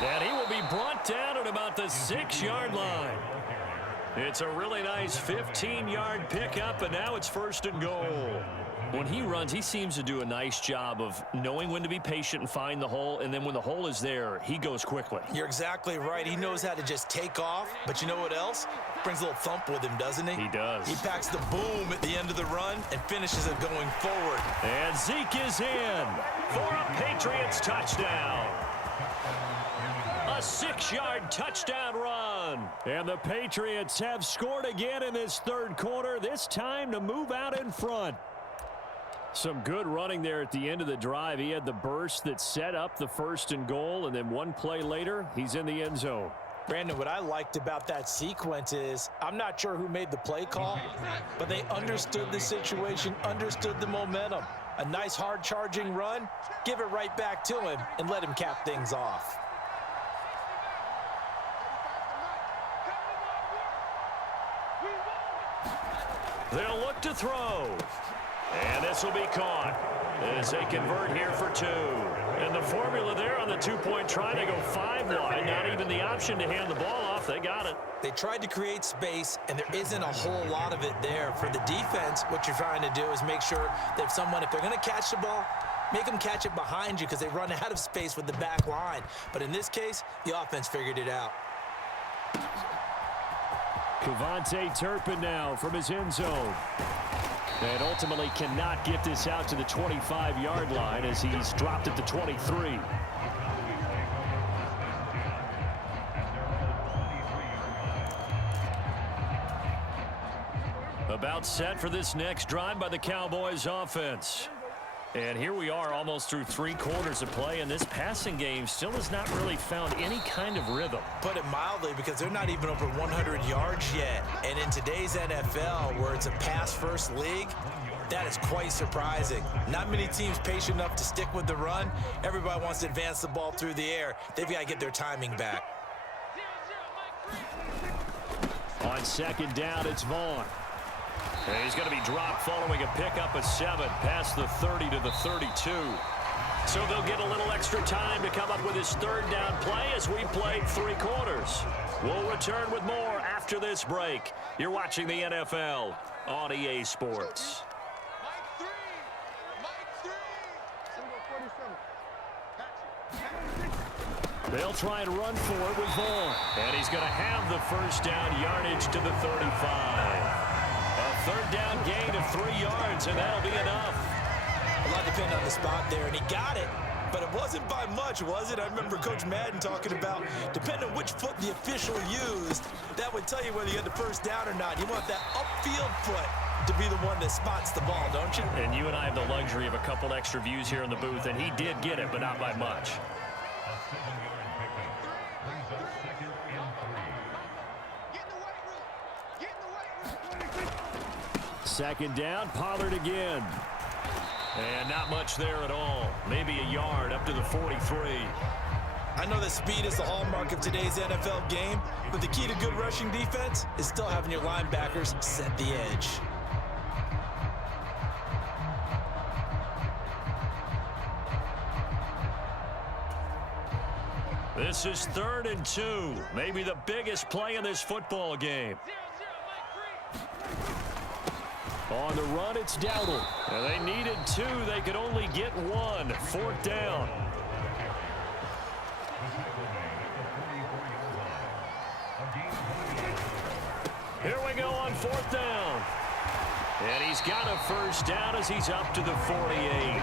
And he will be brought down at about the 6-yard line. It's a really nice 15-yard pickup, and now it's 1st and goal. When he runs, he seems to do a nice job of knowing when to be patient and find the hole, and then when the hole is there, he goes quickly. You're exactly right. He knows how to just take off, but you know what else? Brings a little thump with him, doesn't he? He does. He packs the boom at the end of the run and finishes it going forward. And Zeke is in for a Patriots touchdown. A 6-yard touchdown run. And the Patriots have scored again in this 3rd quarter, this time to move out in front. Some good running there at the end of the drive. He had the burst that set up the 1st and goal, and then one play later, he's in the end zone. Brandon, what I liked about that sequence is I'm not sure who made the play call, but they understood the situation, understood the momentum. A nice hard-charging run, give it right back to him, and let him cap things off. They'll look to throw. And this will be caught as they convert here for 2. And the formula there on the 2-point try, they go 5 wide. Not even the option to hand the ball off. They got it. They tried to create space, and there isn't a whole lot of it there. For the defense, what you're trying to do is make sure that if they're going to catch the ball, make them catch it behind you because they run out of space with the back line. But in this case, the offense figured it out. Kevontae Turpin now from his end zone. And ultimately cannot get this out to the 25-yard line as he's dropped at the 23. About set for this next drive by the Cowboys offense. And here we are almost through 3 quarters of play, and this passing game still has not really found any kind of rhythm. Put it mildly, because they're not even over 100 yards yet. And in today's NFL, where it's a pass-first league, that is quite surprising. Not many teams patient enough to stick with the run. Everybody wants to advance the ball through the air. They've got to get their timing back. On 2nd down, it's Vaughn. And he's going to be dropped following a pickup of 7 past the 30 to the 32. So they'll get a little extra time to come up with his 3rd down play as we played 3 quarters. We'll return with more after this break. You're watching the NFL on EA Sports. They'll try and run for it with Vaughn. And he's going to have the 1st down yardage to the 35. A 3rd down gain of 3 yards, and that'll be enough. A lot depended on the spot there, and he got it. But it wasn't by much, was it? I remember Coach Madden talking about, depending on which foot the official used, that would tell you whether you had the 1st down or not. You want that upfield foot to be the one that spots the ball, don't you? And you and I have the luxury of a couple extra views here in the booth, and he did get it, but not by much. Second down, Pollard again. And not much there at all. Maybe a yard up to the 43. I know that speed is the hallmark of today's NFL game, but the key to good rushing defense is still having your linebackers set the edge. This is 3rd and 2. Maybe the biggest play in this football game. On the run, it's Dowdle. And they needed 2. They could only get 1. 4th down. Here we go on 4th down. And he's got a 1st down as he's up to the 48.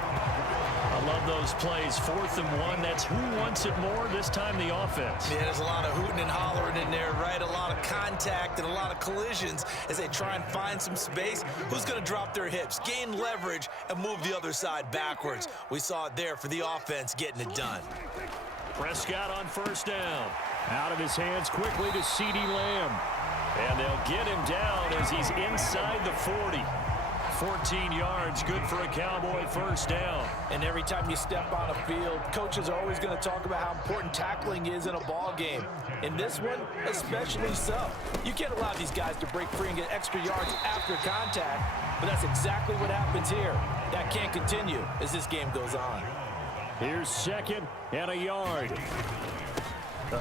I love those plays. 4th and 1. That's who wants it more, this time the offense. Yeah, there's a lot of hooting and hollering in there, right? A lot of contact and a lot of collisions as they try and find some space. Who's going to drop their hips, gain leverage, and move the other side backwards? We saw it there for the offense getting it done. Prescott on 1st down. Out of his hands quickly to CeeDee Lamb. And they'll get him down as he's inside the 40. 14 yards, good for a Cowboy 1st down. And every time you step on a field, coaches are always going to talk about how important tackling is in a ball game. In this one, especially so. You can't allow these guys to break free and get extra yards after contact, but that's exactly what happens here. That can't continue as this game goes on. Here's 2nd and a yard.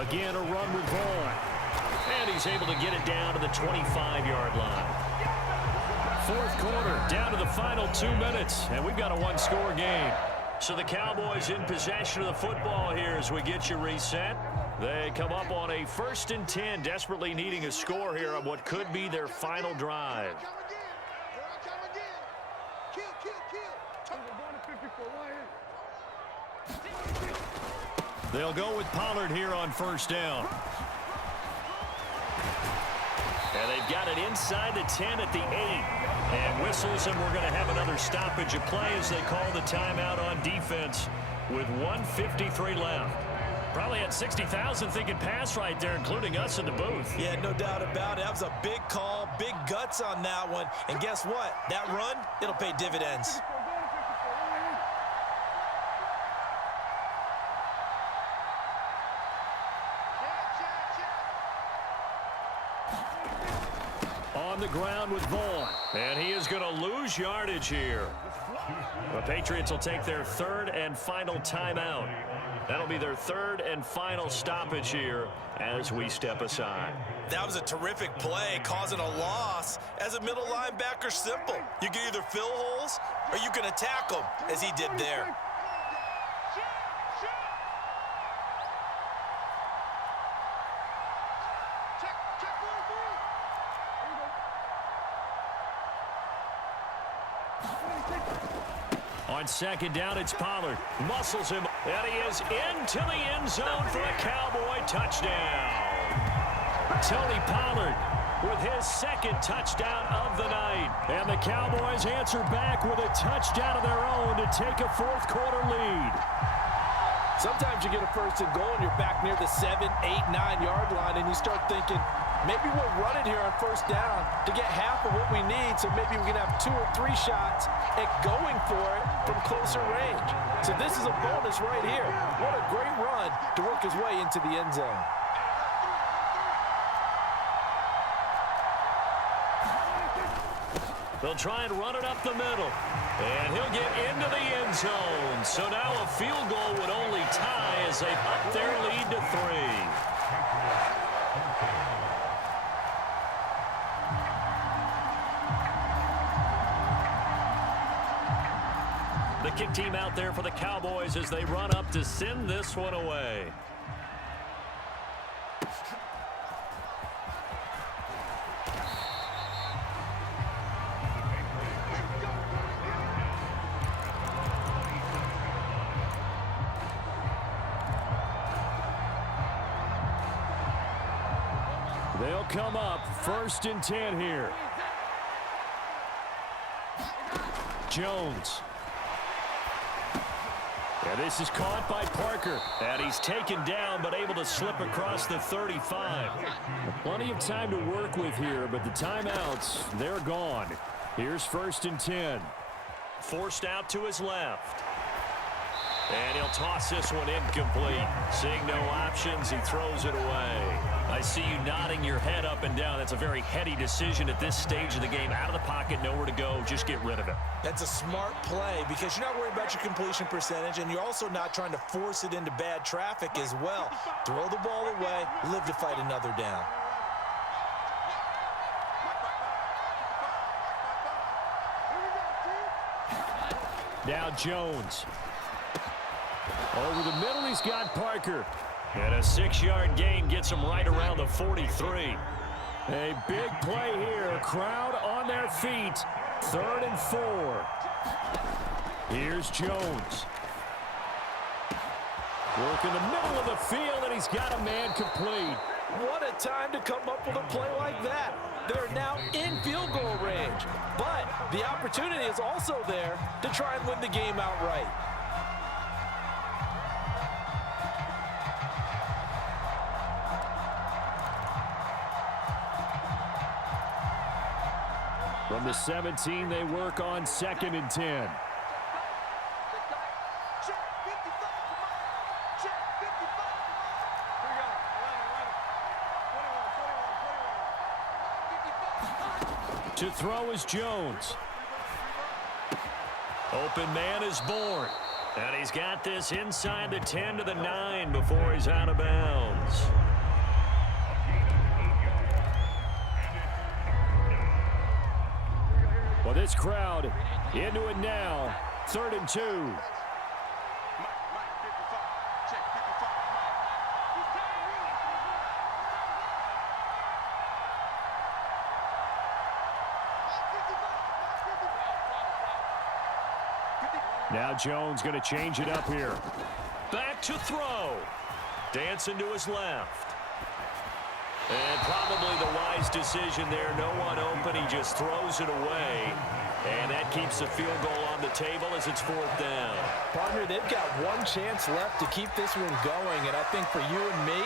Again, a run with Vaughn. And he's able to get it down to the 25-yard line. Fourth quarter, down to the final 2 minutes, and we've got a one-score game. So the Cowboys in possession of the football here as we get you reset. They come up on a 1st and 10, desperately needing a score here on what could be their final drive. They'll go with Pollard here on 1st down. And they've got it inside the 10 at the 8. And whistles, and we're going to have another stoppage of play as they call the timeout on defense with 1:53 left. Probably had 60,000 thinking pass right there, including us in the booth. Yeah, no doubt about it. That was a big call, big guts on that one. And guess what? That run, it'll pay dividends. On the ground with Vaughn. And he is going to lose yardage here. The Patriots will take their 3rd and final timeout. That'll be their 3rd and final stoppage here as we step aside. That was a terrific play, causing a loss. As a middle linebacker, simple. You can either fill holes or you can attack them, as he did there. On 2nd down, it's Pollard. Muscles him, and he is into the end zone for a Cowboy touchdown. Tony Pollard with his 2nd touchdown of the night. And the Cowboys answer back with a touchdown of their own to take a 4th quarter lead. Sometimes you get a 1st and goal and you're back near the 7, 8, 9-yard line, and you start thinking, maybe we'll run it here on 1st down to get half of what we need, so maybe we can have 2 or 3 shots at going for it from closer range. So this is a bonus right here. What a great run to work his way into the end zone. They'll try and run it up the middle. And he'll get into the end zone. So now a field goal would only tie as they up their lead to 3. The kick team out there for the Cowboys as they run up to send this one away. They'll come up 1st and 10 here. Jones. And this is caught by Parker. And he's taken down but able to slip across the 35. Plenty of time to work with here, but the timeouts, they're gone. Here's 1st and 10. Forced out to his left. And he'll toss this one incomplete. Seeing no options, he throws it away. I see you nodding your head up and down. That's a very heady decision at this stage of the game. Out of the pocket, nowhere to go. Just get rid of it. That's a smart play because you're not worried about your completion percentage, and you're also not trying to force it into bad traffic as well. Throw the ball away, live to fight another down. Now Jones. Over the middle, he's got Parker. And a 6-yard gain gets him right around the 43. A big play here. Crowd on their feet. 3rd and 4. Here's Jones. Work in the middle of the field, and he's got a man complete. What a time to come up with a play like that. They're now in field goal range. But the opportunity is also there to try and win the game outright. From the 17, they work on 2nd and 10. To throw is Jones. Open man is Bourne. And he's got this inside the 10 to the 9 before he's out of bounds. Well, this crowd into it now. 3rd and 2. Now Jones going to change it up here. Back to throw. Dancing to his left. And probably the wise decision there. No one open. He just throws it away. And that keeps the field goal on the table as it's 4th down. Partner, they've got one chance left to keep this one going. And I think for you and me,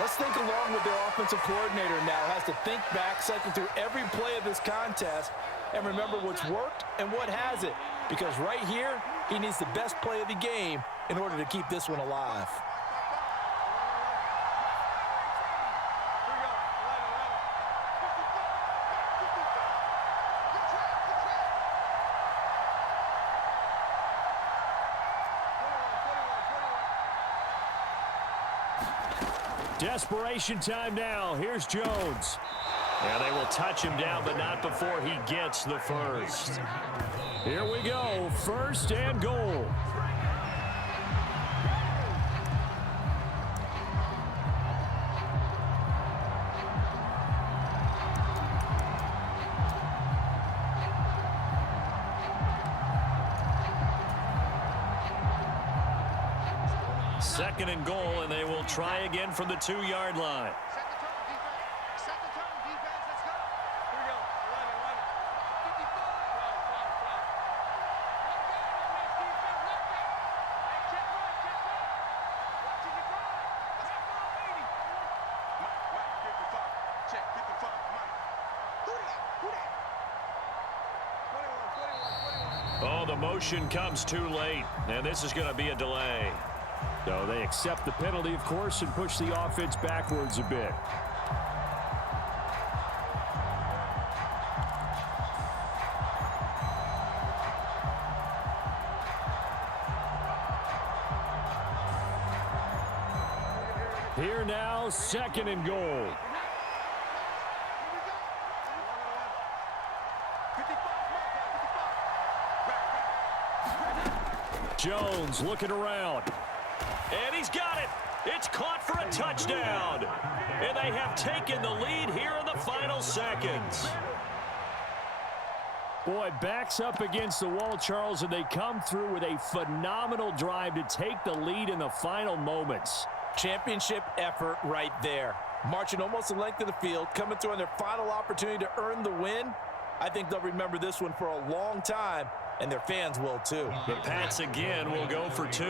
let's think along with their offensive coordinator now. Has to think back, cycle through every play of this contest, and remember what's worked and what hasn't. Because right here, he needs the best play of the game in order to keep this one alive. Desperation time now. Here's Jones. And they will touch him down, but not before he gets the first. Here we go. 1st and goal. Second and goal, and they will try again from the 2-yard line. Oh, the motion comes too late, and this is going to be a delay. So they accept the penalty, of course, and push the offense backwards a bit. Here now, 2nd and goal. Jones looking around. And he's got it. It's caught for a touchdown. And they have taken the lead here in the final seconds. Boy, backs up against the wall, Charles, and they come through with a phenomenal drive to take the lead in the final moments. Championship effort right there. Marching almost the length of the field, coming through on their final opportunity to earn the win. I think they'll remember this one for a long time, and their fans will too. The Pats again will go for 2.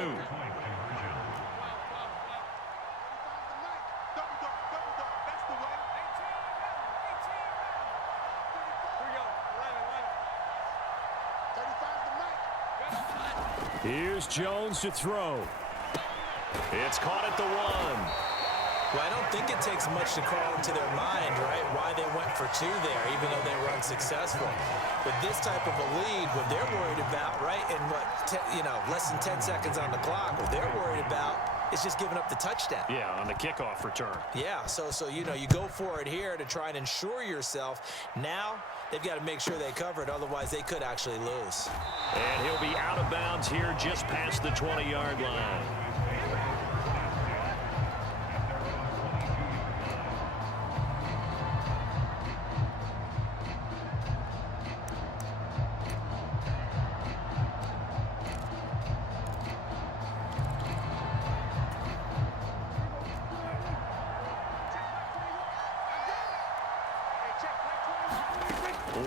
Here's Jones to throw. It's caught at the 1. Well, I don't think it takes much to crawl into their mind, right, why they went for 2 there, even though they were unsuccessful. With this type of a lead, what they're worried about, right, and less than 10 seconds on the clock, what they're worried about is just giving up the touchdown. Yeah, on the kickoff return. Yeah, so you go for it here to try and ensure yourself. Now they've got to make sure they cover it, otherwise they could actually lose. And he'll be out of bounds here just past the 20-yard line.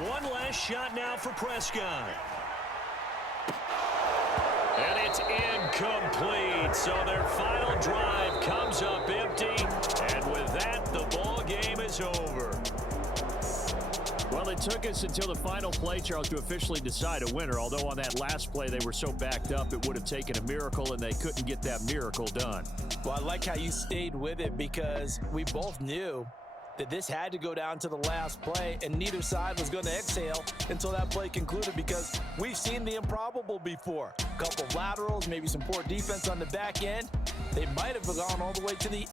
One last shot now for Prescott. And it's incomplete. So their final drive comes up empty. And with that, the ball game is over. Well, it took us until the final play, Charles, to officially decide a winner. Although on that last play they were so backed up, it would have taken a miracle, and they couldn't get that miracle done. Well, I like how you stayed with it, because we both knew that this had to go down to the last play, and neither side was going to exhale until that play concluded, because we've seen the improbable before. A couple laterals, maybe some poor defense on the back end. They might have gone all the way to the